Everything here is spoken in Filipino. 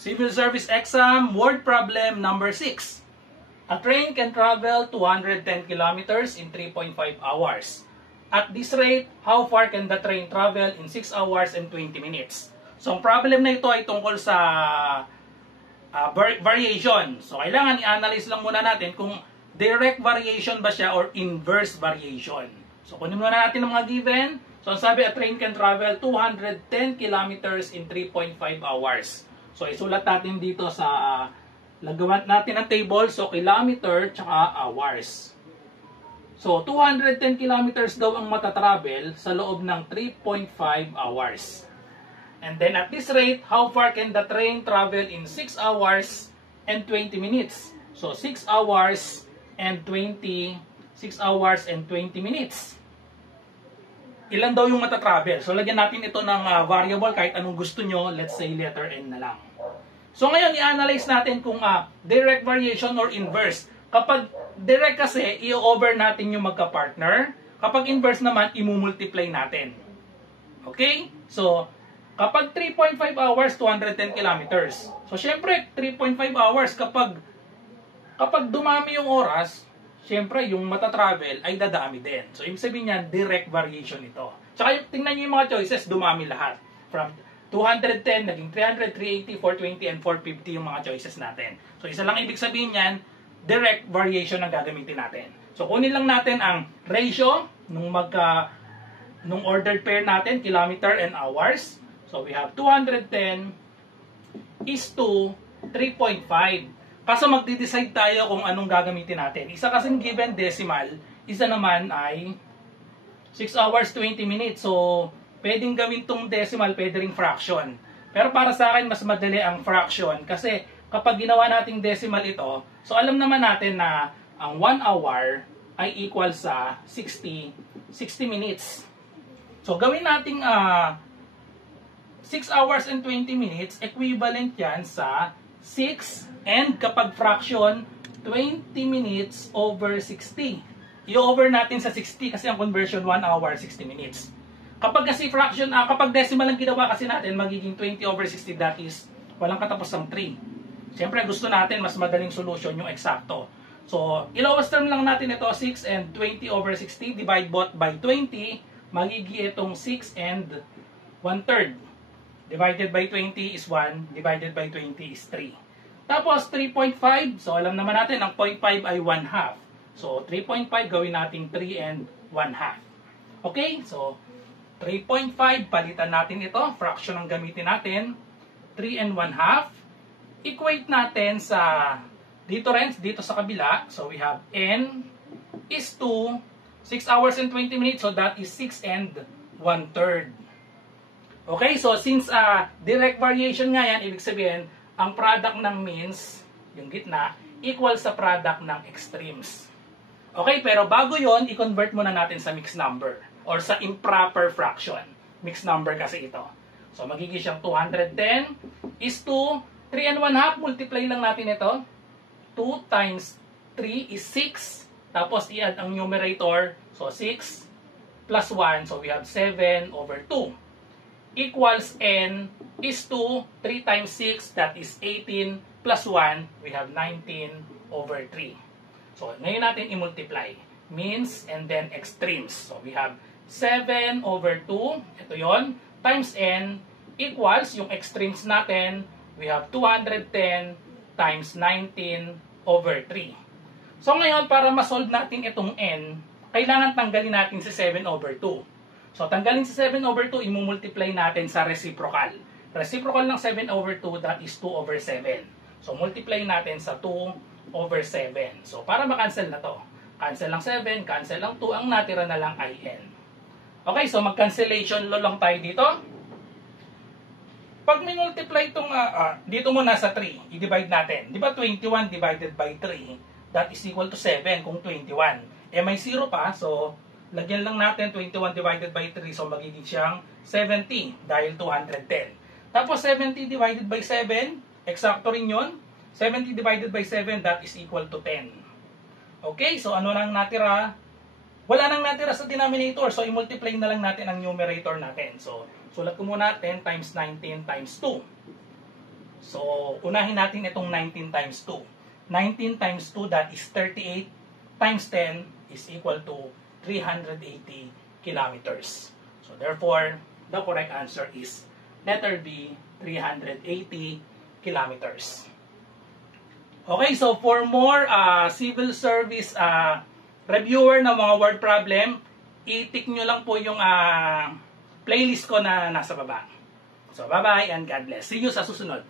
Civil Service Exam, word problem number 6. A train can travel 210 kilometers in 3.5 hours. At this rate, how far can the train travel in 6 hours and 20 minutes? So, ang problem na ito ay tungkol sa variation. So, kailangan i-analyze lang muna natin kung direct variation ba siya or inverse variation. So, kunin muna natin ang mga given. So, ang sabi, a train can travel 210 kilometers in 3.5 hours. So, isulat natin dito sa lagawan natin ang table. So, kilometer tsaka hours. So, 210 kilometers daw ang matatravel sa loob ng 3.5 hours. And then, at this rate, how far can the train travel in 6 hours and 20 minutes? So, 6 hours and 20 minutes. Ilan daw yung matatravel? So, lagyan natin ito ng variable kahit anong gusto nyo. Let's say letter N na lang. So, ngayon, i-analyze natin kung direct variation or inverse. Kapag direct kasi, i-over natin yung magka-partner. Kapag inverse naman, i-multiply natin. Okay? So, kapag 3.5 hours, 210 kilometers. So, syempre, 3.5 hours, kapag dumami yung oras, syempre, yung matatravel ay dadami din. So, ibig sabihin niyan, direct variation ito. Tsaka, tingnan niyo yung mga choices, dumami lahat. From 210, naging 300, 380, 420, and 450 yung mga choices natin. So, isa lang ibig sabihin niyan, direct variation ang gagamitin natin. So, kunin lang natin ang ratio nung ordered pair natin, kilometer and hours. So, we have 210 is to 3.5. Kaso magdi-decide tayo kung anong gagamitin natin. Isa kasing given decimal, isa naman ay 6 hours 20 minutes. So, pwedeng gawin tong decimal, pwede ring fraction. Pero para sa akin, mas madali ang fraction. Kasi kapag ginawa nating decimal ito, so alam naman natin na ang 1 hour ay equal sa 60 minutes. So, gawin nating 6 hours and 20 minutes, equivalent yan sa 6, and kapag fraction, 20 minutes over 60. I-over natin sa 60 kasi ang conversion 1 hour, 60 minutes. Kapag kasi fraction, kapag decimal ang ginawa kasi natin, magiging 20 over 60, that is, walang katapos ng 3. Siyempre, gusto natin, mas madaling solution yung eksakto. So, i-lowest term lang natin ito, 6 and 20 over 60, divide both by 20, magiging itong 6 and 1/3. Divided by 20 is 1, divided by 20 is 3. Tapos, 3.5, so alam naman natin, ang 0.5 ay 1/2. So, 3.5 gawin natin 3 and 1/2. Okay, so, 3.5, palitan natin ito, fraction ang gamitin natin, 3 and 1/2. Equate natin sa, dito rin, dito sa kabila, so we have n is to 6 hours and 20 minutes, so that is 6 and 1/3. Okay, so since direct variation nga yan, ibig sabihin, ang product ng means, yung gitna, equal sa product ng extremes. Okay, pero bago yon, i-convert muna natin sa mixed number or sa improper fraction. Mixed number kasi ito. So, magiging siyang 210 is to 3 and 1/2, multiply lang natin ito. 2 times 3 is 6. Tapos, i-add ang numerator. So, 6 plus 1. So, we have 7 over 2. Equals n is to 3 times 6, that is 18, plus 1, we have 19 over 3. So, ngayon natin i-multiply. Means and then extremes. So, we have 7 over 2, ito yon, times n, equals, yung extremes natin, we have 210 times 19 over 3. So, ngayon, para ma-solve natin itong n, kailangan tanggalin natin si 7 over 2. So, tanggalin si 7 over 2, i-multiply natin sa reciprocal. Reciprocal ng 7 over 2, that is 2 over 7. So, multiply natin sa 2 over 7. So, para makancel na to. Cancel lang 7, cancel lang 2, ang natira na lang ay n. Okay, so mag-cancellation law lang tayo dito. Pag minultiply itong, dito muna sa 3, i-divide natin. Di ba 21 divided by 3, that is equal to 7 kung 21. Eh, may 0 pa, so lagyan lang natin 21 divided by 3, so magiging siyang 70 dahil 210. Tapos 70 divided by 7, eksakto rin yun. 70 divided by 7, that is equal to 10. Okay, so ano nang natira? Wala nang natira sa denominator, so i-multiply na lang natin ang numerator natin. So, sulat ko muna 10 times 19 times 2. So, unahin natin itong 19 times 2. 19 times 2, that is 38 times 10 is equal to 380 kilometers. So, therefore, the correct answer is letter B, 380 kilometers. Okay, so for more civil service reviewer ng mga word problem, i-tick nyo lang po yung playlist ko na nasa baba. So, bye-bye and God bless. See you sa susunod.